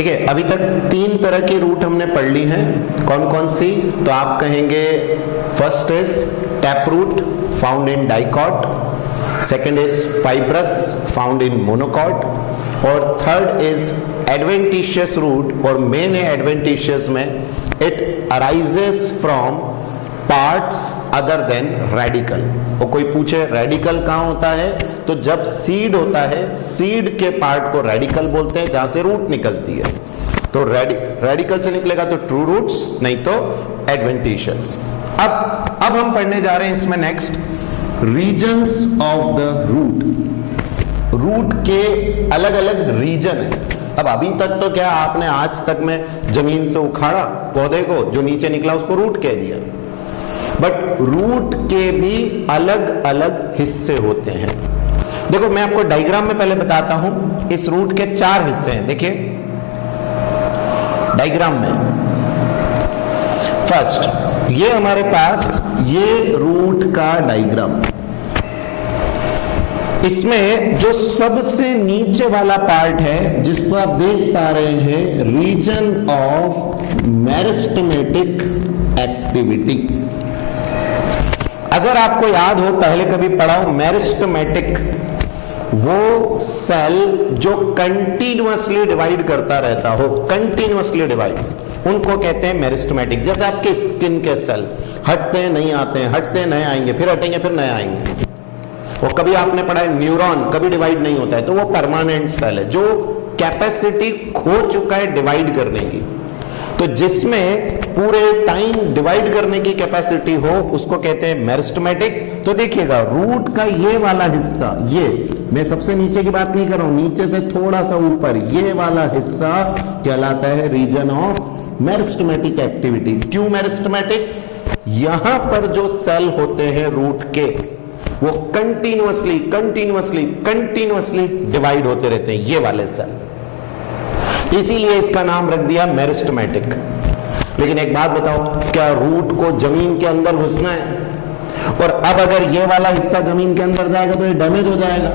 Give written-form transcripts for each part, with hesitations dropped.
ठीक है, अभी तक 3 तरह की रूट हमने पढ़ ली हैं। कौन कौन सी? तो आप कहेंगे first is tap root found in dicot, second is fibrous found in monocot, और थर्ड इज एडवेंटिशियस रूट। और मेन है एडवेंटिशियस में it arises from parts other than radical. और कोई पूछे रेडिकल कहां होता है, तो जब सीड होता है, सीड के पार्ट को रेडिकल बोलते हैं, जहां से रूट निकलती है। तो रेडिकल से निकलेगा तो ट्रू रूट्स, नहीं तो एडवेंटिशियस। अब हम पढ़ने जा रहे हैं इसमें next regions of the root. Root के अलग अलग रीजन है। अब अभी तक तो क्या आपने आज तक में जमीन से उखाड़ा पौधे को, जो नीचे निकला उसको रूट कह दिया, बट रूट के भी अलग अलग हिस्से होते हैं। देखो मैं आपको डायग्राम में पहले बताता हूं। इस रूट के 4 हिस्से हैं, देखिए डायग्राम में। फर्स्ट ये हमारे पास ये रूट का डायग्राम, इसमें जो सबसे नीचे वाला पार्ट है जिसको आप देख पा रहे हैं, रीजन ऑफ मेरिस्टेमेटिक एक्टिविटी। अगर आपको याद हो, पहले कभी पढ़ा हो, मेरिस्टेमेटिक वो सेल जो कंटिन्यूअसली डिवाइड करता रहता हो, कंटिन्यूअसली डिवाइड, उनको कहते हैं मेरिस्टेमेटिक। जैसे आपके स्किन के सेल हटते हैं नहीं आते हैं, हटते हैं नए आएंगे, फिर हटेंगे फिर नए आएंगे। और कभी आपने पढ़ा है न्यूरॉन कभी डिवाइड नहीं होता है, तो वो परमानेंट सेल है जो कैपेसिटी खो चुका है डिवाइड करने की। तो जिसमें पूरे टाइम डिवाइड करने की कैपेसिटी हो उसको कहते हैं मेरिस्टेमेटिक। तो देखिएगा रूट का ये वाला हिस्सा, ये मैं सबसे नीचे की बात नहीं कर रहा हूं, नीचे से थोड़ा सा ऊपर ये वाला हिस्सा कहलाता है रीजन ऑफ मेरिस्टेमेटिक एक्टिविटी। क्यों मेरिस्टेमेटिक? यहां पर जो सेल होते हैं रूट के, वो कंटिन्यूअसली कंटिन्यूअसली कंटिन्यूअसली डिवाइड होते रहते हैं, ये वाले सेल, इसीलिए इसका नाम रख दिया मेरिस्टेमेटिक। लेकिन एक बात बताओ, क्या रूट को जमीन के अंदर घुसना है? और अब अगर ये वाला हिस्सा जमीन के अंदर जाएगा तो ये डैमेज हो जाएगा।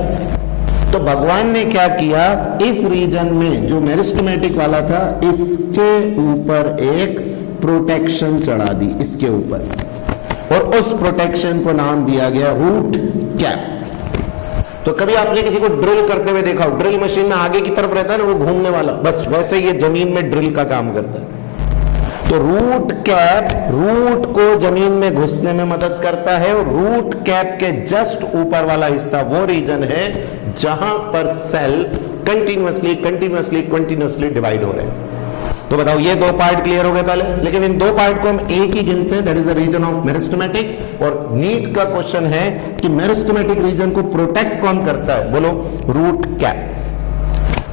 तो भगवान ने क्या किया, इस रीजन में जो मेरिस्टेमेटिक वाला था, इसके ऊपर एक प्रोटेक्शन चढ़ा दी, इसके ऊपर, और उस प्रोटेक्शन को नाम दिया गया रूट कैप। तो कभी आपने किसी को ड्रिल करते हुए देखा हो, ड्रिल मशीन में आगे की तरफ रहता है ना वो घूमने वाला, बस वैसे ये जमीन में ड्रिल का काम करता है। तो रूट कैप रूट को जमीन में घुसने में मदद करता है, और रूट कैप के जस्ट ऊपर वाला हिस्सा वो रीजन है जहां पर cell continuously continuously continuously divide हो रहे हैं। तो बताओ ये 2 पार्ट क्लियर हो गए पहले, लेकिन इन 2 पार्ट को हम एक ही गिनते हैं, that is the region of meristematic. और नीट का क्वेश्चन है कि मेरिस्टेमेटिक रीजन को प्रोटेक्ट कौन करता है? बोलो रूट कैप।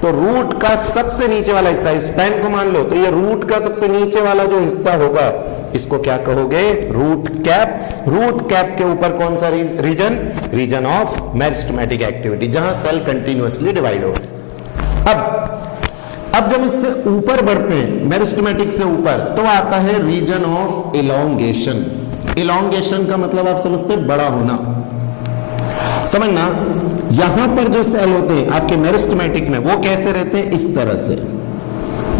तो रूट का सबसे नीचे वाला हिस्सा, इस पेन को मान लो, तो ये रूट का सबसे नीचे वाला जो हिस्सा होगा इसको क्या कहोगे? Root cap. रूट कैप के ऊपर कौन सा region? Region of meristematic activity, जहां सेल कंटिन्यूअसली डिवाइड हो। अब जब इससे ऊपर बढ़ते हैं, मेरिस्टेमेटिक से ऊपर, तो आता है रीजन ऑफ इलोंगेशन। इलोंगेशन का मतलब आप समझते हैं बड़ा होना। समझना, यहां पर जो सेल होते हैं आपके मेरिस्टेमेटिक में, वो कैसे रहते हैं? इस तरह से,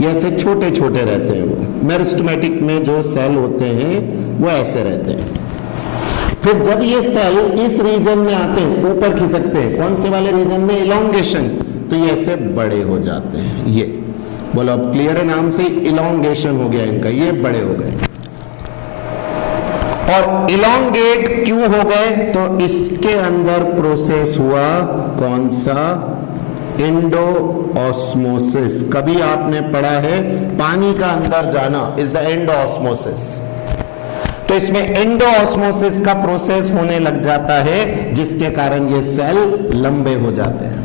ये ऐसे छोटे छोटे रहते हैं। वो मेरिस्टेमेटिक में जो सेल होते हैं वो ऐसे रहते हैं। फिर जब ये सेल इस रीजन में आते हैं, ऊपर खिसकते हैं, कौन से वाले रीजन में? इलोंगेशन। तो ये ऐसे बड़े हो जाते हैं। ये बोलो, अब क्लियर है, नाम से इलोंगेशन हो गया इनका, ये बड़े हो गए। और इलोंगेट क्यों हो गए? तो इसके अंदर प्रोसेस हुआ कौन सा? एंडोऑस्मोसिस। कभी आपने पढ़ा है पानी का अंदर जाना इज द एंडोऑस्मोसिस। तो इसमें एंडोऑस्मोसिस का प्रोसेस होने लग जाता है, जिसके कारण ये सेल लंबे हो जाते हैं।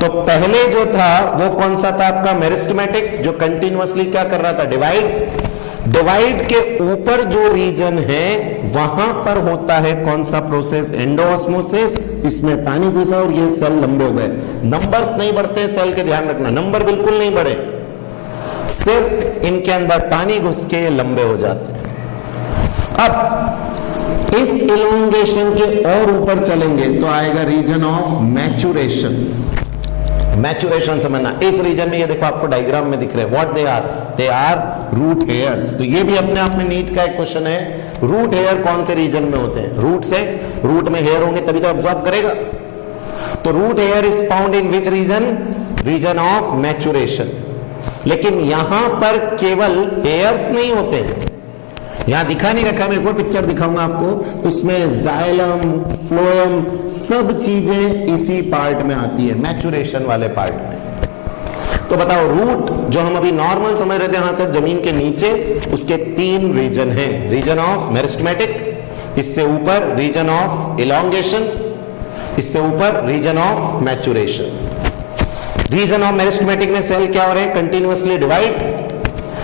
तो पहले जो था वो कौन सा था आपका? मेरिस्टेमेटिक, जो कंटिन्यूअसली क्या कर रहा था? डिवाइड। डिवाइड के ऊपर जो रीजन है वहां पर होता है कौन सा प्रोसेस? एंडोऑस्मोसिस। इसमें पानी घुसा और ये सेल लंबे हो गए। नंबर्स नहीं बढ़ते सेल के, ध्यान रखना, नंबर बिल्कुल नहीं बढ़े, सिर्फ इनके अंदर पानी घुस के लंबे हो जाते हैं। अब इस इलोंगेशन के और ऊपर चलेंगे तो आएगा रीजन ऑफ मैचुरेशन। मैचुरेशन समझना। इस रीजन में ये देखो आपको डायग्राम में दिख रहे हैं, what they are root hairs. तो ये भी अपने आप में नीट का एक क्वेश्चन है, रूट हेयर कौन से रीजन में होते हैं? रूट से, रूट में हेयर होंगे तभी तो एब्जॉर्ब करेगा। तो root hair is found in which region? Region of maturation. लेकिन यहां पर केवल हेयर्स नहीं होते हैं, यहां दिखा नहीं रखा, मैं एक और पिक्चर दिखाऊंगा आपको, उसमें जाइलम, फ्लोएम, सब चीजें इसी पार्ट में आती है, मैचुरेशन वाले पार्ट में। तो बताओ, रूट जो हम अभी नॉर्मल समझ रहे थे यहां से जमीन के नीचे, उसके 3 रीजन हैं। रीजन ऑफ मेरिस्टेमेटिक, इससे ऊपर रीजन ऑफ इलॉन्गेशन, इससे ऊपर region of maturation. Region of meristematic में सेल क्या हो रहे हैं? कंटिन्यूअसली डिवाइड,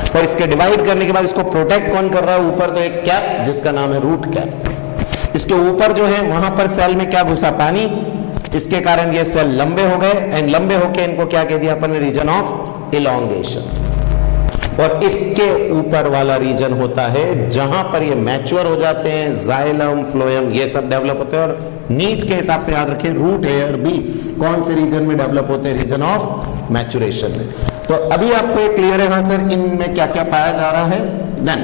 और इसके डिवाइड करने के बाद इसको प्रोटेक्ट कौन कर रहा है? ऊपर तो एक कैप जिसका नाम है रूट कैप। इसके ऊपर जो है वहां पर सेल में क्या घुसा? पानी। इसके कारण ये सेल लंबे हो गए, एंड लंबे होके इनको क्या कह दिया अपन ने? Region of elongation. और इसके ऊपर वाला रीजन होता है जहां पर ये मैच्योर हो जाते हैं, जाइलम, फ्लोएम, ये सब डेवलप होते हैं। और नीट के हिसाब से याद रखें, रूट हेयर भी कौन से रीजन में डेवलप होते हैं? रीजन ऑफ मैचुरेशन में। तो अभी आपको ये क्लियर है हाँ सर, इनमें क्या क्या पाया जा रहा है। देन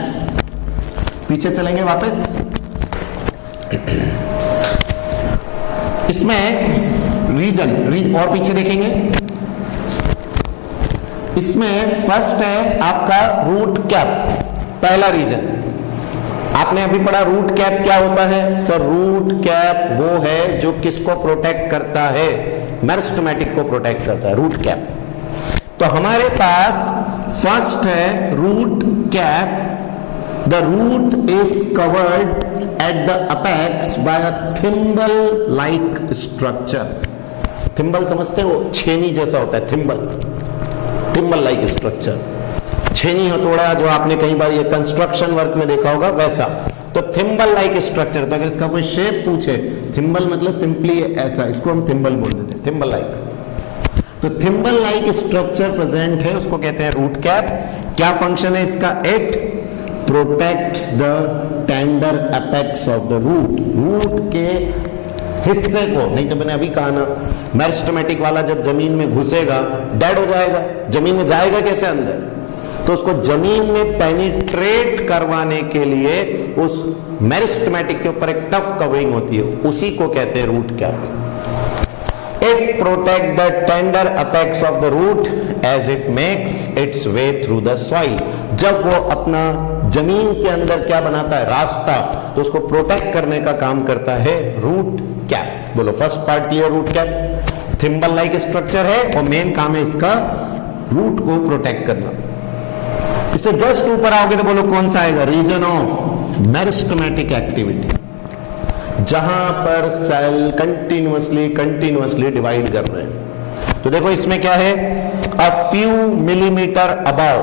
पीछे चलेंगे वापस, इसमें रीजन और पीछे देखेंगे। इसमें फर्स्ट है आपका रूट कैप, पहला रीजन। आपने अभी पढ़ा रूट कैप क्या होता है सर? रूट कैप वो है जो किसको प्रोटेक्ट करता है? मेरिस्टेमेटिक को प्रोटेक्ट करता है, रूट कैप। तो हमारे पास फर्स्ट है root cap. The root is covered at the apex by a thimble like structure. Thimble समझते हो? छेनी जैसा होता है थिम्बल, थिम्बल लाइक स्ट्रक्चर। छेनी हथौड़ा जो आपने कई बार ये कंस्ट्रक्शन वर्क में देखा होगा वैसा। तो थिम्बल लाइक स्ट्रक्चर, तो अगर इसका कोई शेप पूछे, थिम्बल मतलब सिंपली ऐसा, इसको हम थिम्बल बोल देते हैं, थिम्बल लाइक। तो थिम्बल लाइक स्ट्रक्चर प्रेजेंट है, उसको कहते हैं रूट कैप। क्या फंक्शन है इसका? It protects the tender apex of the root, root के हिस्से को। नहीं तो मैंने अभी कहा ना, मेरिस्टेमेटिक वाला जब जमीन में घुसेगा डेड हो जाएगा, जमीन में जाएगा कैसे अंदर? तो उसको जमीन में पेनिट्रेट करवाने के लिए उस मेरिस्टेमेटिक के ऊपर एक टफ कवरिंग होती है, उसी को कहते हैं root cap. It protect the tender apex of the root as it makes its way through the soil. जब वो अपना जमीन के अंदर क्या बनाता है? रास्ता, तो उसको प्रोटेक्ट करने का काम करता है रूट कैप। बोलो first part clear? Root cap thimble like structure है और मेन काम है इसका रूट को प्रोटेक्ट करना। इससे जस्ट ऊपर आओगे तो बोलो कौन सा आएगा? रीजन ऑफ मेरिस्टेमेटिक एक्टिविटी, जहां पर सेल कंटिन्यूअसली डिवाइड कर रहे हैं। तो देखो इसमें क्या है? अ फ्यू मिलीमीटर अबाव,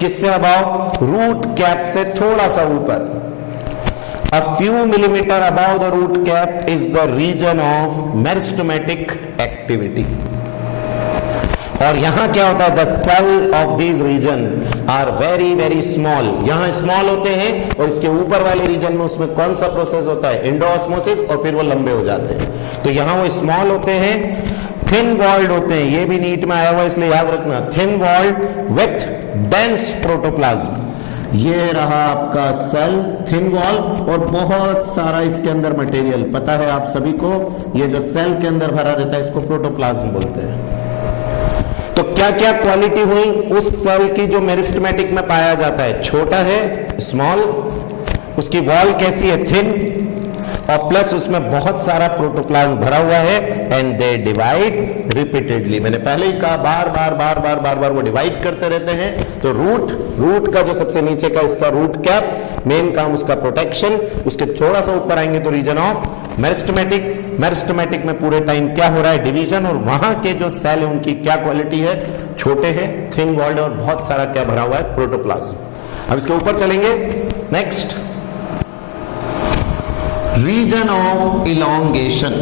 किससे अबाव? रूट कैप से थोड़ा सा ऊपर। A few millimeter above the root cap is the region of meristematic activity. और यहां क्या होता है? The cell of these region are very small. यहां स्मॉल होते हैं और इसके ऊपर वाले रीजन में उसमें कौन सा प्रोसेस होता है? एंडोऑस्मोसिस, और फिर वो लंबे हो जाते हैं। तो यहां वो स्मॉल होते हैं, थिन वॉल्ड होते हैं, ये भी नीट में आया हुआ इसलिए याद रखना, thin walled with dense protoplasm. ये रहा आपका सेल, थिन वॉल, और बहुत सारा इसके अंदर मटेरियल। पता है आप सभी को, ये जो सेल के अंदर भरा रहता है इसको प्रोटोप्लाज्म बोलते हैं। तो क्या क्या क्वालिटी हुई उस सेल की जो मेरिस्टेमेटिक में पाया जाता है? छोटा है, स्मॉल, उसकी वॉल कैसी है? थिन, और प्लस उसमें बहुत सारा प्रोटोप्लाज्म भरा हुआ है, एंड दे डिवाइड रिपीटेडली। मैंने पहले ही कहा, बार वो डिवाइड करते रहते हैं। तो रूट का जो सबसे नीचे का हिस्सा रूट कैप, मेन काम उसका प्रोटेक्शन। उसके थोड़ा सा ऊपर आएंगे तो रीजन ऑफ मेरिस्टेमेटिक में पूरे टाइम क्या हो रहा है? डिवीजन। और वहां के जो सेल है उनकी क्या क्वालिटी है? छोटे हैं, थिन वॉल्ड, और बहुत सारा क्या भरा हुआ है? प्रोटोप्लाज्म। अब इसके ऊपर चलेंगे, नेक्स्ट रीजन ऑफ इलॉन्गेशन।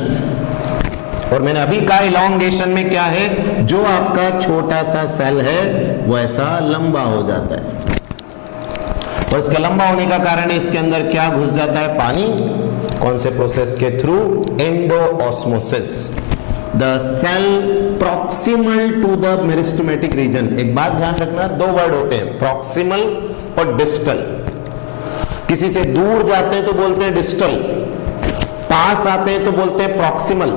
और मैंने अभी कहा इलॉन्गेशन में क्या है? जो आपका छोटा सा सेल है वो ऐसा लंबा हो जाता है, और इसका लंबा होने का कारण है इसके अंदर क्या घुस जाता है? पानी। कौन से प्रोसेस के through? Endosmosis. The cell proximal to the meristematic region. एक बात ध्यान रखना, दो वर्ड होते हैं, प्रॉक्सिमल और डिस्टल। किसी से दूर जाते हैं तो बोलते हैं डिस्टल, पास आते हैं तो बोलते हैं प्रॉक्सिमल।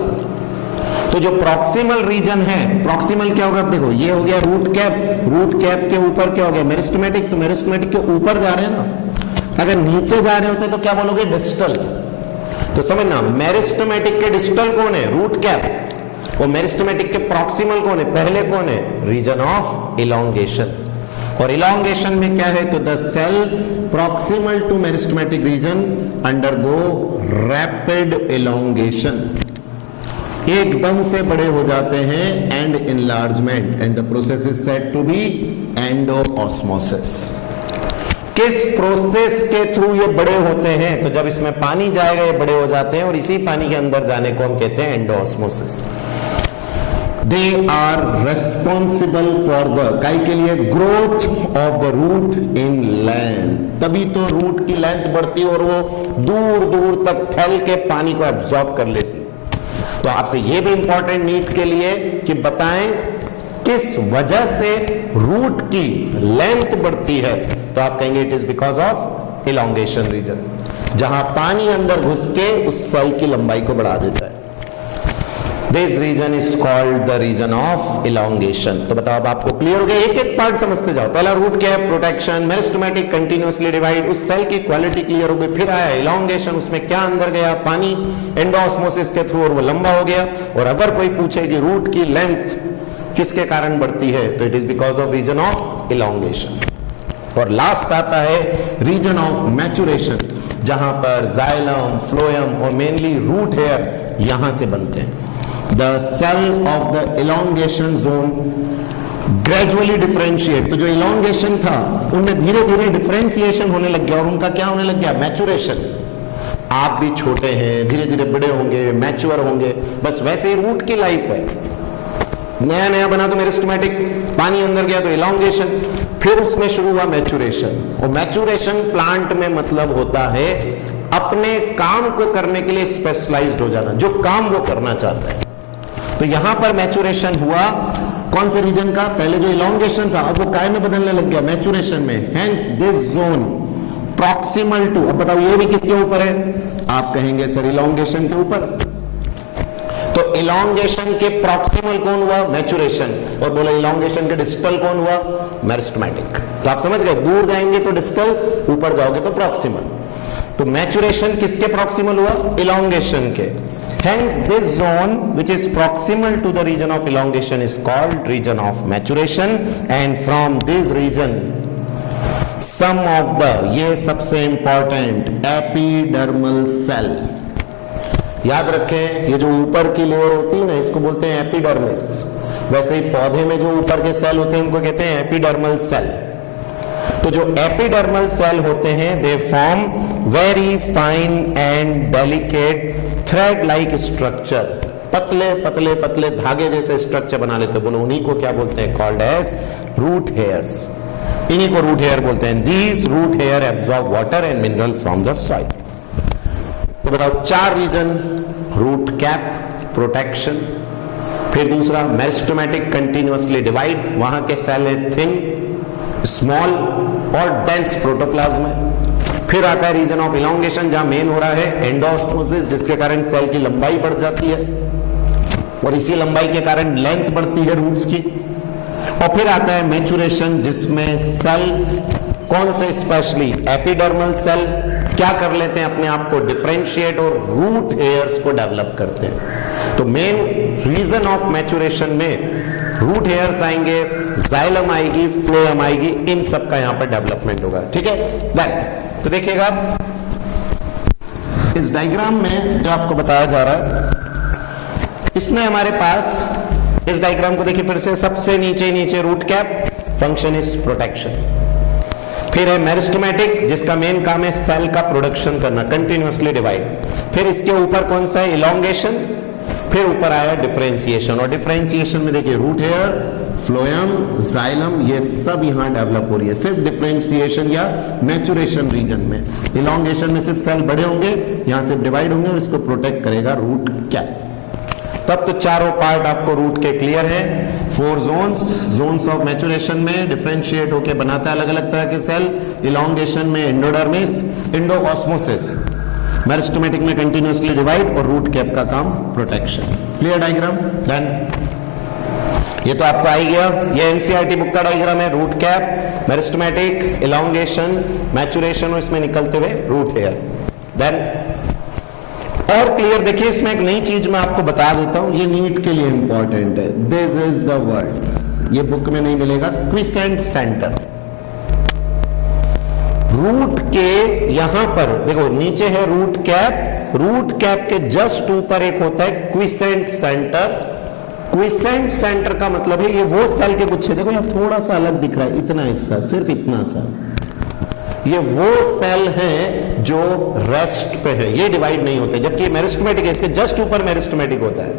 तो जो प्रॉक्सिमल रीजन है, प्रॉक्सिमल क्या होगा, देखो ये हो गया रूट कैप, रूट कैप के ऊपर क्या हो गया मेरिस्टेमेटिक, तो मेरिस्टेमेटिक के ऊपर जा रहे हैं ना। अगर नीचे जा रहे होते तो क्या बोलोगे, डिस्टल। तो समझना, मेरिस्टेमेटिक के डिस्टल कौन है, रूट कैप, और मेरिस्टेमेटिक के प्रॉक्सिमल कौन है, पहले कौन है, रीजन ऑफ इलोंगेशन। और इलोंगेशन में क्या है, तो the cell proximal to meristematic region undergo rapid elongation, एकदम से बड़े हो जाते हैं, and enlargement, and the process is said to be endosmosis. किस प्रोसेस के थ्रू ये बड़े होते हैं, तो जब इसमें पानी जाएगा ये बड़े हो जाते हैं, और इसी पानी के अंदर जाने को हम कहते हैं endosmosis. They are responsible for the, काई के लिए, growth of the root in length, तभी तो रूट की लेंथ बढ़ती है और वो दूर दूर तक फैल के पानी को एब्जॉर्ब कर लेती है। तो आपसे ये भी इंपॉर्टेंट नीट के लिए कि बताएं किस वजह से रूट की लेंथ बढ़ती है, तो आप कहेंगे it is because of elongation region, जहां पानी अंदर घुस के उस सेल की लंबाई को बढ़ा देता है। This region is called the region of elongation. तो बताओ, अब आपको क्लियर हो गया, एक एक पार्ट समझते जाओ। पहला रूट क्या है, प्रोटेक्शन, मेरिस्टेमेटिक कंटिन्यूअसली डिवाइड, उस सेल की क्वालिटी क्लियर हो गई। फिर आया इलोंगेशन, उसमें क्या अंदर गया, पानी एंडोऑस्मोसिस के थ्रू, और वो लंबा हो गया। और अगर कोई पूछे कि रूट की लेंथ किसके कारण बढ़ती है, तो it is because of region of elongation. और लास्ट आता है region of maturation, xylem phloem जाइलम, फ्लोएम और मेनली रूट हेयर यहां से बनते हैं। The cell of the elongation zone gradually differentiate, तो जो elongation था उनमें धीरे धीरे डिफरेंशिएशन होने लग गया, और उनका क्या होने लग गया, मैचुरेशन। आप भी छोटे हैं, धीरे धीरे बड़े होंगे, मैच्योर होंगे, बस वैसे ही रूट की लाइफ है। नया नया बना तो मेरिस्टेमेटिक, पानी अंदर गया तो इलोंगेशन, फिर उसमें शुरू हुआ मैचुरेशन। और मैचुरेशन प्लांट में मतलब होता है अपने काम को करने के लिए स्पेशलाइज्ड हो जाना, जो काम वो करना चाहता है। तो यहां पर मैचुरेशन हुआ कौन से रीजन का, पहले जो इलोंगेशन था अब वो काय में बदलने लग गया, मैचुरेशन में। Hence this zone proximal to, अब बताओ ये भी किसके ऊपर है, आप कहेंगे सर इलोंगेशन के ऊपर। तो इलोंगेशन के प्रॉक्सिमल कौन हुआ, मैचुरेशन, और बोले इलोंगेशन के डिस्टल कौन हुआ, मेरिस्टेमेटिक। तो आप समझ गए, दूर जाएंगे तो डिस्टल, ऊपर जाओगे तो प्रॉक्सिमल। तो मैचुरेशन किसके प्रॉक्सिमल हुआ, इलोंगेशन के। Hence this zone which is proximal to the region of elongation is called region of maturation, and from this region some of the, ये सबसे important, epidermal cell, याद रखें ये जो ऊपर की लेयर होती है ना इसको बोलते हैं एपिडर्मिस। वैसे ही पौधे में जो ऊपर के सेल होते हैं उनको कहते हैं एपिडर्मल सेल। तो जो एपिडर्मल सेल होते हैं they form very fine and delicate thread like structure, पतले पतले पतले धागे जैसे स्ट्रक्चर बना लेते हैं। बोलो उन्हीं को क्या बोलते हैं, कॉल्ड एज रूट हेयर्स। इन्हीं को रूट हेयर बोलते हैं। These root hair absorb water and mineral from the soil. तो बताओ चार रीजन, रूट कैप, प्रोटेक्शन, फिर दूसरा मेरिस्टेमेटिक कंटिन्यूअसली डिवाइड, वहां के सेल है थिन, स्मॉल और डेंस प्रोटोप्लाज्म है। फिर आता है रीजन ऑफ इलोंगेशन, जहां मेन हो रहा है एंडोऑस्मोसिस, जिसके कारण सेल की लंबाई बढ़ जाती है और इसी लंबाई के कारण लेंथ बढ़ती है रूट्स की। और फिर आता है मैचुरेशन, जिसमें सेल कौन से, स्पेशली एपिडर्मल सेल क्या कर लेते हैं, अपने आप को डिफरेंशिएट और रूट हेयर्स को डेवलप करते हैं। तो मेन रीजन ऑफ मैचुरेशन में रूट हेयर्स आएंगे, जाइलम आएगी, फ्लोएम आएगी, इन सब का यहां पर डेवलपमेंट होगा। ठीक है, तो देखिएगा इस डायग्राम में जो आपको बताया जा रहा है, इसमें हमारे पास इस डायग्राम को देखिए फिर से, सबसे नीचे root cap, function is protection. फिर है मेरिस्टेमेटिक, जिसका मेन काम है सेल का प्रोडक्शन करना, कंटिन्यूअसली डिवाइड। फिर इसके ऊपर कौन सा है, इलोंगेशन। फिर ऊपर आया डिफरेंशिएशन, और डिफरेंशिएशन में देखिए रूट हेयर, फ्लोएम, जाइलम, ये सब यहां डेवलप हो रही है, सिर्फ डिफरेंशिएशन या मैचुरेशन रीजन में। इलोंगेशन में सिर्फ सेल बड़े होंगे, यहां सिर्फ डिवाइड होंगे और इसको प्रोटेक्ट करेगा रूट कैप। तब तो चारों पार्ट आपको रूट के क्लियर है। 4 जोन्स ऑफ मैचुरेशन में डिफरेंशिएट होके बनाता है अलग अलग तरह के सेल। इलॉन्गेशन में एंडोडर्मिस, एंडोऑस्मोसिस, मेरिस्टेमेटिक में कंटिन्यूअसली डिवाइड, और रूट कैप का काम प्रोटेक्शन। Clear diagram? देन ये तो आपको आ ही गया, ये एनसीईआरटी बुक का डायग्राम है। Root cap, meristematic, elongation, maturation और इसमें निकलते हुए रूट हेयर। देन और क्लियर देखिए, इसमें एक नई चीज मैं आपको बता देता हूं, ये नीट के लिए इंपॉर्टेंट है। दिस इज द वर्ड, ये बुक में नहीं मिलेगा, क्विसेंट सेंटर। रूट के यहां पर देखो, नीचे है रूट कैप, रूट कैप के जस्ट ऊपर एक होता है क्विसेंट सेंटर। क्विसेंट सेंटर का मतलब है ये वो सेल के गुच्छे, देखो यहां थोड़ा सा अलग दिख रहा है, इतना हिस्सा, सिर्फ इतना सा, ये वो सेल हैं जो रेस्ट पे है, ये डिवाइड नहीं होते, जबकि मेरिस्टेमेटिक है, इसके जस्ट ऊपर मेरिस्टेमेटिक होता है।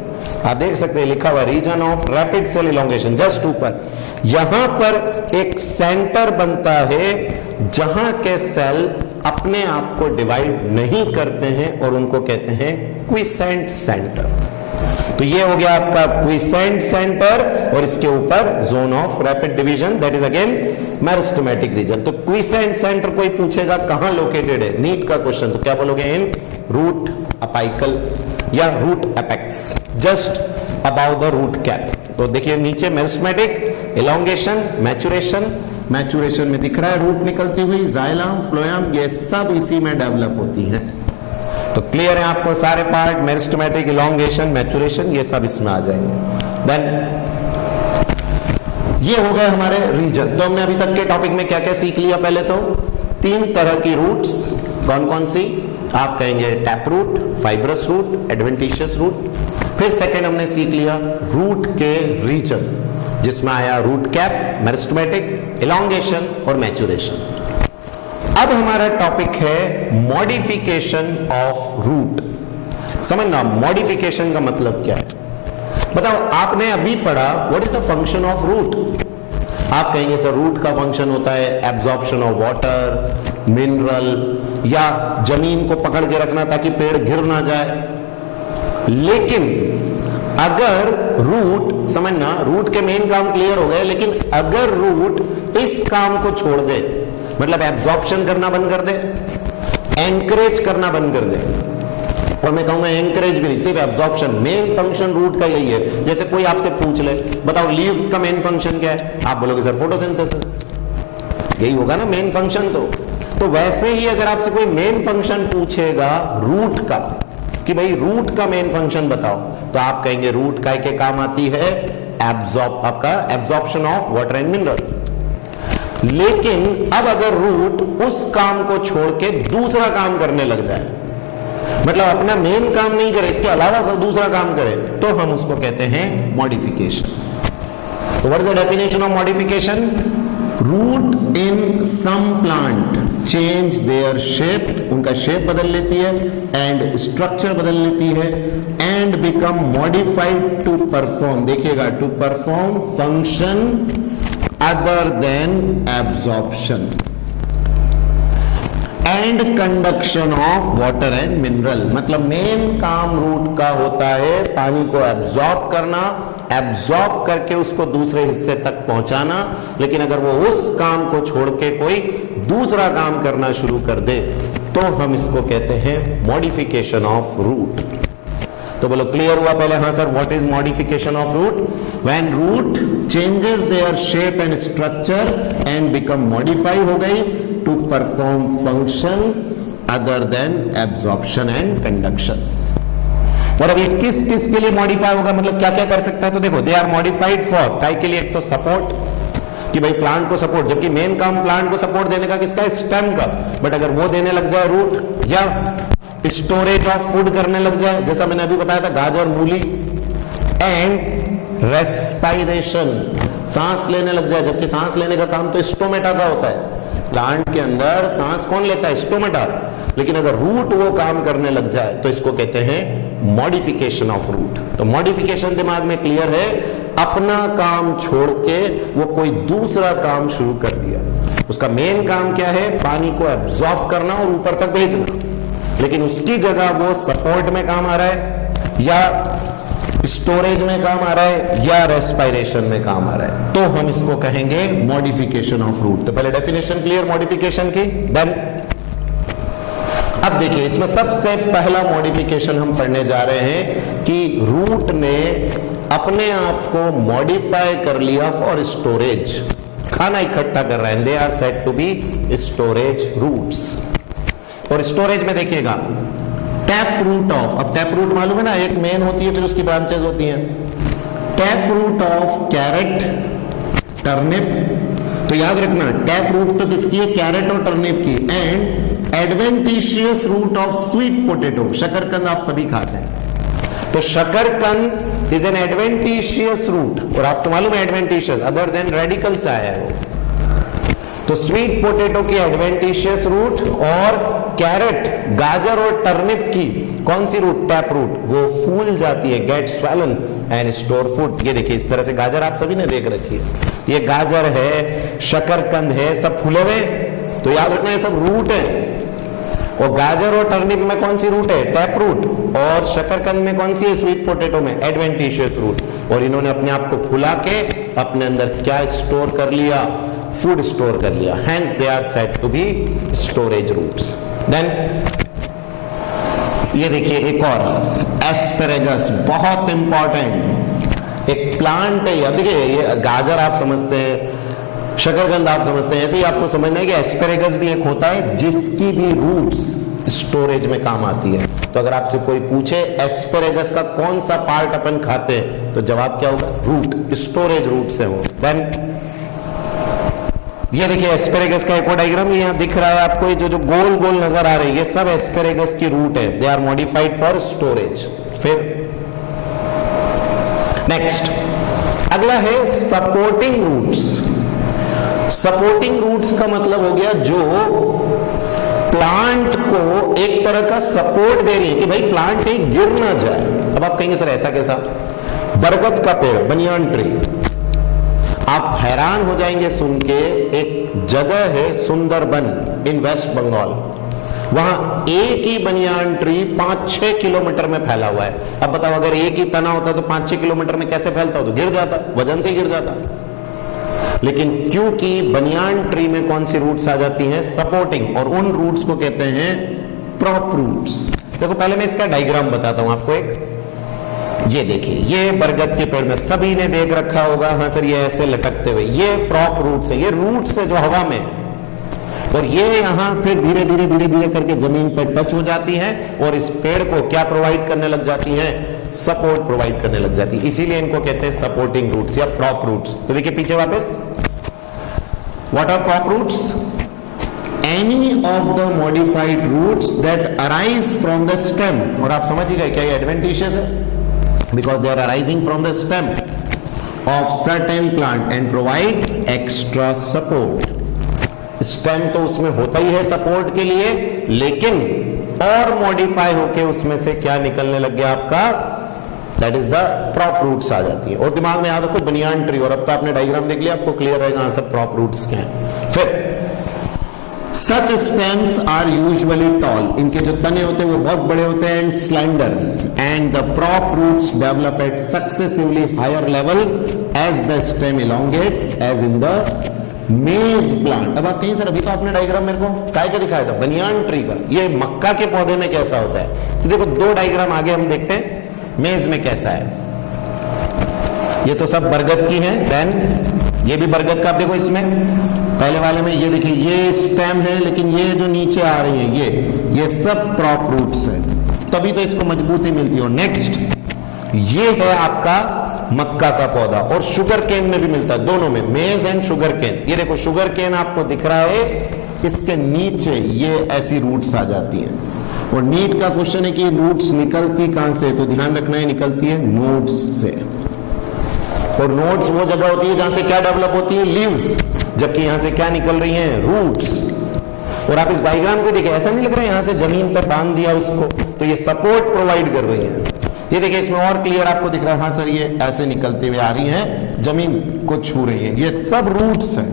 आप देख सकते हैं लिखा हुआ region of rapid cell elongation, just ऊपर। यहां पर एक सेंटर बनता है जहां के सेल अपने आप को डिवाइड नहीं करते हैं और उनको कहते हैं क्विसेंट सेंटर। तो ये हो गया आपका क्विसेंट सेंटर, और इसके ऊपर zone of rapid division, that is again meristematic reason. तो क्विसेंट सेंटर कोई पूछेगा कहां लोकेटेड है, नीट का क्वेश्चन, तो क्या बोलोगे? इन रूट अपाइकल या root apex, just above the root cap. तो देखिए नीचे मेरिस्टेमेटिक, इलॉन्गेशन, मैचुरेशन, मैचुरेशन में दिख रहा है रूट निकलती हुई, जाइलम, फ्लोएम, ये सब इसी में डेवलप होती हैं। तो क्लियर है आपको सारे पार्ट, मेरिस्टेमेटिक, इलॉन्गेशन, मैचुरेशन, ये सब इसमें आ जाएंगे। देन ये हो गए हमारे रीजन। तो हमने अभी तक के टॉपिक में क्या क्या सीख लिया? पहले तो 3 तरह की रूट्स, कौन कौन सी? आप कहेंगे tap root, fibrous root, adventitious root. फिर सेकेंड हमने सीख लिया रूट के रीजन, जिसमें आया रूट कैप, मेरिस्टेमेटिक, इलॉन्गेशन और मैचुरेशन। अब हमारा टॉपिक है मॉडिफिकेशन ऑफ रूट। समझना मॉडिफिकेशन का मतलब क्या है। बताओ, आपने अभी पढ़ा what is the function of root. आप कहेंगे सर रूट का फंक्शन होता है एब्जॉर्प्शन ऑफ वाटर, मिनरल, या जमीन को पकड़ के रखना ताकि पेड़ गिर ना जाए। लेकिन अगर रूट, समझना रूट के मेन काम क्लियर हो गए, लेकिन अगर रूट इस काम को छोड़ दे, मतलब एब्जॉर्प्शन करना बंद कर दे, एंकरेज करना बंद कर दे, और मैं कहूंगा एंकरेज भी नहीं, सिर्फ एब्जॉर्प्शन, मेन फंक्शन रूट का यही है। जैसे कोई आपसे पूछ ले, बताओ लीव्स का मेन फंक्शन क्या है, आप बोलोगे सर फोटोसिंथेसिस, यही होगा ना मेन फंक्शन। तो वैसे ही अगर आपसे कोई मेन फंक्शन पूछेगा रूट का, कि भाई रूट का मेन फंक्शन बताओ, तो आप कहेंगे रूट का के काम आती है आपका absorption of water and mineral. लेकिन अब अगर रूट उस काम को छोड़ के दूसरा काम करने लग जाए, मतलब अपना मेन काम नहीं करे, इसके अलावा सब दूसरा काम करे, तो हम उसको कहते हैं मॉडिफिकेशन। तो what is the definition of modification? Root in some plant change their shape, उनका शेप बदल लेती है, एंड स्ट्रक्चर बदल लेती है, and become modified to perform, देखिएगा, to perform function other than absorption and conduction of water and mineral। मतलब main काम रूट का होता है पानी को एब्जॉर्ब करना, एब्जॉर्ब करके उसको दूसरे हिस्से तक पहुंचाना। लेकिन अगर वो उस काम को छोड़ के कोई दूसरा काम करना शुरू कर दे, तो हम इसको कहते हैं मॉडिफिकेशन ऑफ रूट। तो बोलो क्लियर हुआ पहले? हाँ sir, what is modification of root? When root changes their shape and structure and become modify, हो गई, to perform function other than absorption and conduction. और अब ये किस किस के लिए मॉडिफाई होगा, मतलब क्या क्या कर सकता है? तो देखो, दे आर मॉडिफाइड फॉर, काय के लिए? एक तो सपोर्ट, कि भाई प्लांट को सपोर्ट, जबकि मेन काम प्लांट को सपोर्ट देने का किसका? स्टेम का। बट अगर वो देने लग जाए रूट, या स्टोरेज ऑफ फूड करने लग जाए, जैसा मैंने अभी बताया था गाजर, मूली, एंड रेस्पायरेशन, सांस लेने लग जाए, जबकि सांस लेने का काम तो स्टोमेटा का होता है। प्लांट के अंदर सांस कौन लेता है? स्टोमेटा। लेकिन अगर रूट वो काम करने लग जाए, तो इसको कहते हैं मॉडिफिकेशन ऑफ रूट। तो मॉडिफिकेशन दिमाग में क्लियर है, अपना काम छोड़ के वो कोई दूसरा काम शुरू कर दिया। उसका मेन काम क्या है? पानी को एब्जॉर्ब करना और ऊपर तक भेजना, लेकिन उसकी जगह वो सपोर्ट में काम आ रहा है, या स्टोरेज में काम आ रहा है या रेस्पिरेशन में काम आ रहा है, तो हम इसको कहेंगे मॉडिफिकेशन ऑफ रूट। तो पहले डेफिनेशन क्लियर मॉडिफिकेशन की। देन अब देखिए इसमें सबसे पहला मॉडिफिकेशन हम पढ़ने जा रहे हैं कि रूट ने अपने आप को मॉडिफाई कर लिया फॉर स्टोरेज, खाना इकट्ठा कर रहा है। They are said to be storage roots. और स्टोरेज में देखिएगा टैप रूट ऑफ, अब टैप रूट मालूम है ना, एक मेन होती है फिर उसकी ब्रांचेस होती हैं। Tap root of carrot, turnip, तो याद रखना टैप रूट तो किसकी है, कैरेट और टर्निप की। And adventitious root of sweet potato, शकरकंद आप सभी खाते हैं, तो शकरकंद इज एन एडवेंटिशियस रूट। और आपको मालूम है एडवेंटिशियस अदर देन रेडिकल से आया है वो, तो स्वीट पोटैटो की एडवेंटिशियस रूट और कैरेट, गाजर और टर्निप की कौन सी रूट, टैप रूट, वो फूल जाती है, get swollen and store food. ये देखिए इस तरह से गाजर आप सभी ने देख रखी है, ये गाजर है, शकरकंद है, सब फूले हुए, तो याद रखना ये सब रूट है। और गाजर और टर्निप में कौन सी रूट है, टैप रूट, और शकरकंद में कौन सी है, स्वीट पोटैटो में एडवेंटिशियस रूट। और इन्होंने अपने आप को फुला के अपने अंदर क्या स्टोर कर लिया, फूड स्टोर कर लिया, hence they are said to be storage roots. Then ये देखिए एक और एस्पेरेगस, बहुत इंपॉर्टेंट एक प्लांट है। देखिए ये गाजर आप समझते हैं, शकरकंद आप समझते हैं, ऐसे ही आपको समझना है कि एस्पेरेगस भी एक होता है जिसकी भी रूट्स स्टोरेज में काम आती है। तो अगर आपसे कोई पूछे एस्पेरेगस का कौन सा पार्ट अपन खाते हैं, तो जवाब क्या होगा, रूट, स्टोरेज रूट से हो। देन ये देखिए एस्पेरेगस का एक और डायग्राम यहां दिख रहा है आपको, ये जो गोल गोल नजर आ रही है ये सब एस्पेरेगस की रूट है, they are modified for storage. फिर नेक्स्ट अगला है सपोर्टिंग रूट्स। सपोर्टिंग रूट्स का मतलब हो गया जो प्लांट को एक तरह का सपोर्ट दे रही है कि भाई प्लांट कहीं गिर ना जाए। अब आप कहेंगे सर ऐसा कैसा, बरगद का पेड़, बनियान ट्री, आप हैरान हो जाएंगे सुन के, एक जगह है सुंदरबन इन वेस्ट बंगाल, वहां एक ही बनियान ट्री 5-6 किलोमीटर में फैला हुआ है। अब बताओ अगर एक ही तना होता तो 5-6 किलोमीटर में कैसे फैलता हो, तो गिर जाता, वजन से गिर जाता। लेकिन क्योंकि बनियान ट्री में कौन सी रूट्स आ जाती हैं, सपोर्टिंग, और उन रूट्स को कहते हैं प्रॉप रूट्स। देखो पहले मैं इसका डायग्राम बताता हूं आपको एक, ये देखिए ये बरगद के पेड़ में सभी ने देख रखा होगा, हाँ सर ये ऐसे लटकते हुए, ये प्रॉप रूट्स है, ये रूट्स है जो हवा में, और ये यहां फिर धीरे धीरे धीरे धीरे करके जमीन पर टच हो जाती है और इस पेड़ को क्या प्रोवाइड करने लग जाती हैं, सपोर्ट प्रोवाइड करने लग जाती है, इसीलिए इनको कहते हैं सपोर्टिंग रूट्स या प्रॉप रूट्स। तो देखिए पीछे वापस, what are prop roots, any of the modified roots that arise from the stem. और आप समझ ही गए क्या ये एडवेंटिशियस है, because they are arising from the stem of certain plant and provide extra support. Stem तो उसमें होता ही है सपोर्ट के लिए, लेकिन और मॉडिफाई होके उसमें से क्या निकलने लग गया आपका, that is the prop roots आ जाती है। और दिमाग में याद रखो बनियान ट्री, और अब तो आपने डायग्राम देख लिया, आपको क्लियर रहेगा सब प्रॉप रूट्स क्या हैं। फिर Such stems are usually tall, इनके जो तने होते हैं वो बहुत बड़े होते हैं, and slender, and the prop roots develop at successively higher level as the stem elongates, as in the maize plant। अब आप कहीं सर अभी तो आपने डायग्राम मेरे को काय का दिखाया था, बनियान ट्री का, ये मक्का के पौधे में कैसा होता है। तो देखो दो डायग्राम आगे हम देखते हैं, मेज में कैसा है, ये तो सब बरगद की है, देन ये भी बरगद का, आप देखो इसमें पहले वाले में ये देखिए ये स्टेम है, लेकिन ये जो नीचे आ रही है ये सब प्रॉप रूट्स है, तभी तो इसको मजबूती मिलती है। और नेक्स्ट ये है आपका मक्का का पौधा, और शुगर केन में भी मिलता है, दोनों में, मेज एंड शुगर केन। ये देखो शुगर केन आपको दिख रहा है, इसके नीचे ये ऐसी रूट्स आ जाती हैं। और नीट का क्वेश्चन है कि रूट्स निकलती कहां से, तो ध्यान रखना है निकलती है नोड्स से, और नोड्स वो जगह होती है जहां से क्या डेवलप होती है, लीव्स, जबकि यहां से क्या निकल रही हैं, रूट्स। और आप इस डायग्राम को देखिए, ऐसा नहीं लग रहा है यहां से जमीन पर बांध दिया उसको, तो ये सपोर्ट प्रोवाइड कर रही है। ये देखिए इसमें और क्लियर आपको दिख रहा है, हाँ सर ये ऐसे निकलते हुए आ रही हैं, जमीन को छू रही है, ये सब रूट्स हैं,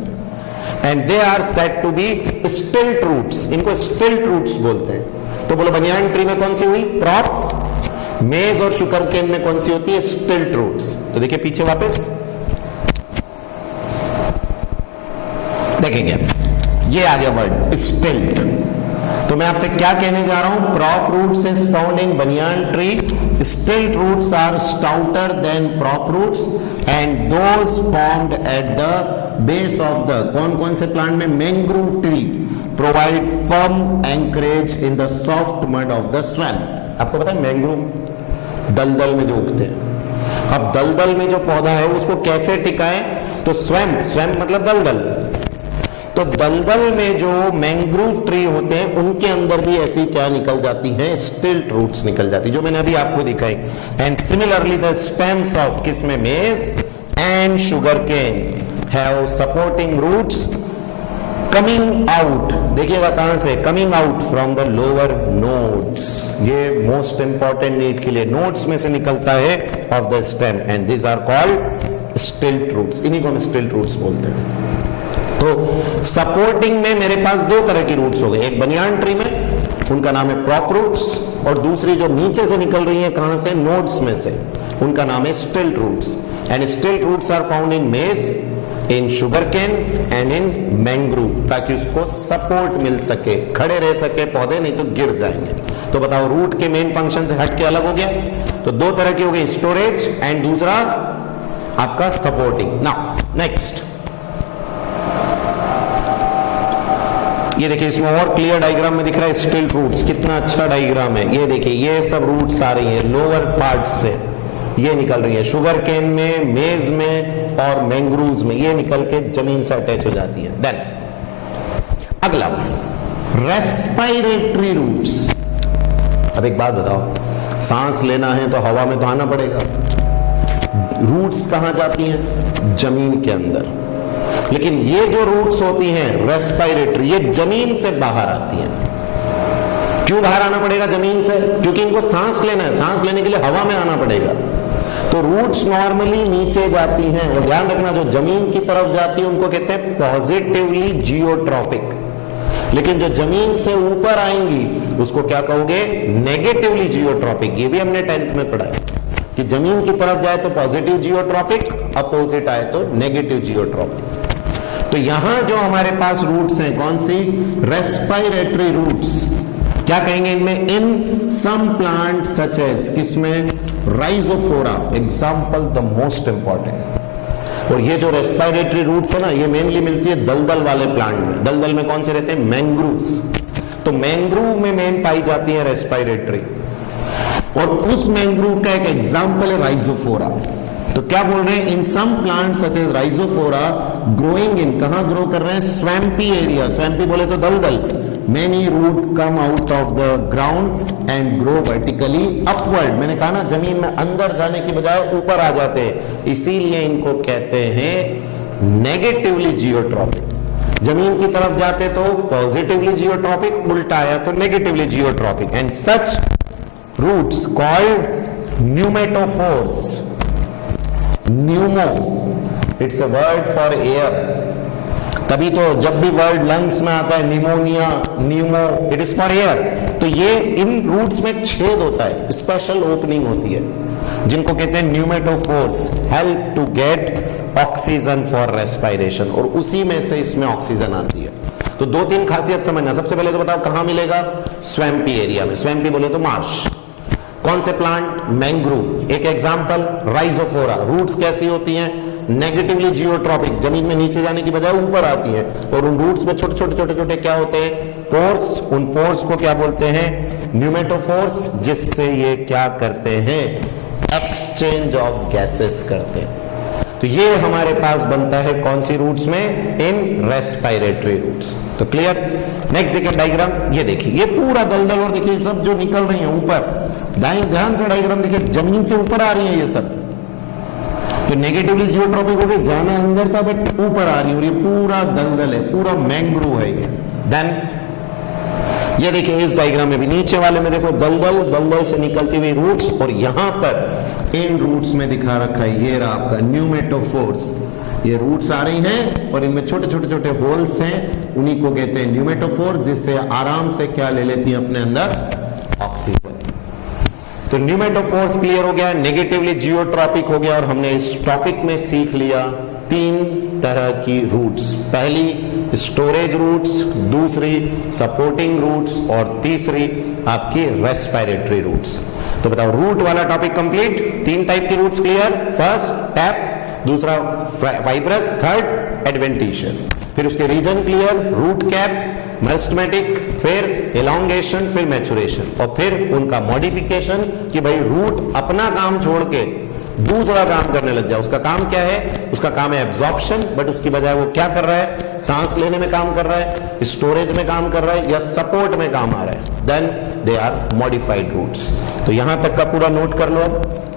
and they are said to be stilt roots, इनको स्टिल्ट रूट्स बोलते हैं। तो बोलो बनियान ट्री में कौन सी हुई, प्रॉप, मेज और शुगर केन में कौन सी होती है? Stilt roots. तो देखिए पीछे वापस देखेंगे, ये आ गया वर्ड स्टिल्ट। तो मैं आपसे क्या कहने जा रहा हूं? prop roots is found in banyan tree. Stilt roots are stouter than prop roots and those formed at the base of the कौन-कौन से प्लांट में? Mangrove tree provide firm anchorage in the soft mud of the swamp। आपको पता है mangrove दलदल में जो उगते हैं। अब दलदल में जो पौधा है उसको कैसे टिकाएं? तो स्वैम्प मतलब दलदल। तो दलदल में जो मैंग्रोव ट्री होते हैं उनके अंदर भी ऐसी क्या निकल जाती हैं? स्टिल्ट रूट्स निकल जाती है, जो मैंने अभी आपको दिखाई। And similarly the stems of किसमें? Maize and sugar cane have supporting roots coming out. देखिएगा कहां से? Coming out from the lower nodes. ये मोस्ट इंपॉर्टेंट नीड के लिए नोड्स में से निकलता है of the stem and this are called stilt roots. इन्हीं को हम स्टिल्ट रूट्स बोलते हैं। तो सपोर्टिंग में मेरे पास दो तरह की रूट्स हो गई, एक बनियान ट्री में, उनका नाम है प्रॉप रूट्स, और दूसरी जो नीचे से निकल रही है कहां से? नोड्स में से, उनका नाम है stilt roots. And stilt roots are found in maize, in sugar cane and in mangrove, ताकि उसको सपोर्ट मिल सके, खड़े रह सके पौधे, नहीं तो गिर जाएंगे। तो बताओ रूट के मेन फंक्शन से हट के अलग हो गया। तो दो तरह की हो गई, स्टोरेज एंड दूसरा आपका सपोर्टिंग। नाउ नेक्स्ट ये देखिए, इसमें और क्लियर डायग्राम में दिख रहा है स्टिल्ट रूट्स। कितना अच्छा डायग्राम है। ये देखिए, ये सब रूट्स आ रही है लोअर पार्ट से, ये निकल रही है शुगर केन में, मेज में और मैंग्रोव्स में, ये निकल के जमीन से अटैच हो जाती है। देन अगला रेस्पिरेटरी रूट्स। अब एक बात बताओ, सांस लेना है तो हवा में तो आना पड़ेगा। रूट्स कहां जाती हैं? जमीन के अंदर। लेकिन ये जो रूट्स होती हैं रेस्पिरेटरी, ये जमीन से बाहर आती हैं। क्यों बाहर आना पड़ेगा जमीन से? क्योंकि इनको सांस लेना है, सांस लेने के लिए हवा में आना पड़ेगा। तो रूट्स नॉर्मली नीचे जाती हैं, और ध्यान रखना जो जमीन की तरफ जाती है उनको कहते हैं पॉजिटिवली जियोट्रॉपिक, लेकिन जो जमीन से ऊपर आएंगी उसको क्या कहोगे? Negatively geotropic. ये भी हमने 10th में पढ़ा है कि जमीन की तरफ जाए तो पॉजिटिव जियोट्रॉपिक, अपोजिट आए तो नेगेटिव जियोट्रॉपिक। तो यहां जो हमारे पास रूट्स हैं, कौन सी? Respiratory roots. क्या कहेंगे इनमें? इन सम प्लांट सच एज, किसमें? Rhizophora example the most important. और ये जो रेस्पिरेटरी रूट्स है ना, ये मेनली मिलती है दलदल वाले प्लांट में। दलदल में कौन से रहते हैं? मैंग्रोव्स। तो मैंग्रोव में मेन पाई जाती है रेस्पिरेटरी, और उस मैंग्रोव का एक एग्जाम्पल है राइजोफोरा। तो क्या बोल रहे हैं? In some plant such as rhizophora growing in, कहां ग्रो कर रहे हैं? Swampy area. स्वैम्पी बोले तो दलदल। Many root come out of the ground and grow vertically upward. मैंने कहा ना, जमीन में अंदर जाने की बजाय ऊपर आ जाते हैं, इसीलिए इनको कहते हैं नेगेटिवली जियोट्रॉपिक। जमीन की तरफ जाते तो पॉजिटिवली जियोट्रॉपिक, उल्टा आया तो negatively geotropic. And such roots called pneumatophores. Pneumo, it's a word for air. तभी तो जब भी वर्ड लंग्स में आता है pneumonia, pneumo, it is for air. तो ये इन रूट्स में छेद होता है, स्पेशल ओपनिंग होती है, जिनको कहते हैं pneumatophores, help to get oxygen for respiration, और उसी में से इसमें ऑक्सीजन आती है। तो दो तीन खासियत समझना। सबसे पहले तो बताओ कहां मिलेगा? स्वैम्पी एरिया में। स्वैम्पी बोले तो मार्श। कौन से प्लांट? मैंग्रोव। एक एग्जांपल राइजोफोरा। रूट्स कैसी होती हैं? नेगेटिवली जियोट्रॉपिक, जमीन में नीचे जाने की बजाय ऊपर आती हैं, और उन रूट्स में छोटे छोटे छोटे छोटे क्या होते हैं? पोर्स। उन पोर्स को क्या बोलते हैं? न्यूमेटोफोर्स, जिससे ये क्या करते हैं? एक्सचेंज ऑफ गैसेस करते हैं। तो ये हमारे पास बनता है कौन सी रूट्स में? इन रेस्पिरेटरी रूट्स। तो क्लियर? नेक्स्ट देखिए डायग्राम, ये देखिए, ये पूरा दलदल, और देखिए सब जो निकल रही है ऊपर, दाएं ध्यान से डायग्राम देखिए, जमीन से ऊपर आ रही है ये सब। तो नेगेटिवली जियोट्रॉपिक हो गई, जाना अंदर था बट ऊपर आ रही है, और ये पूरा दलदल है, पूरा मैंग्रोव है ये। देन ये देखिए इस डायग्राम में भी नीचे वाले में देखो दलदल, दलदल से निकलती हुई रूट्स, और यहां पर इन रूट्स में दिखा रखा है, ये रहा आपका न्यूमेटोफोर्स। ये रूट्स आ रही हैं और इनमें छोटे छोटे छोटे होल्स हैं, उन्हीं को कहते हैं न्यूमेटोफोर्स, जिससे आराम से क्या ले लेती हैं अपने अंदर? ऑक्सीजन। तो न्यूमेटोफोर्स क्लियर हो गया, नेगेटिवली जियोट्रॉपिक हो गया, और हमने इस टॉपिक में सीख लिया 3 तरह की रूट्स। पहली स्टोरेज रूट्स, दूसरी सपोर्टिंग रूट्स, और तीसरी आपकी रेस्पिरेटरी रूट्स। तो बताओ, रूट वाला टॉपिक कंप्लीट, 3 टाइप की रूट्स क्लियर। फर्स्ट टैप, दूसरा फाइब्रस, थर्ड एडवेंटिशियस। फिर उसके region clear, root cap, meristematic, फिर एलोंगेशन, फिर मैचुरेशन, और फिर उनका मॉडिफिकेशन कि भाई रूट अपना काम छोड़ के दूसरा काम करने लग जाए। उसका काम क्या है? उसका काम है एब्जॉर्प्शन, बट उसकी बजाय वो क्या कर रहा है? सांस लेने में काम कर रहा है, स्टोरेज में काम कर रहा है, या सपोर्ट में काम आ रहा है। Then they are modified roots. तो यहां तक का पूरा नोट कर लो अब।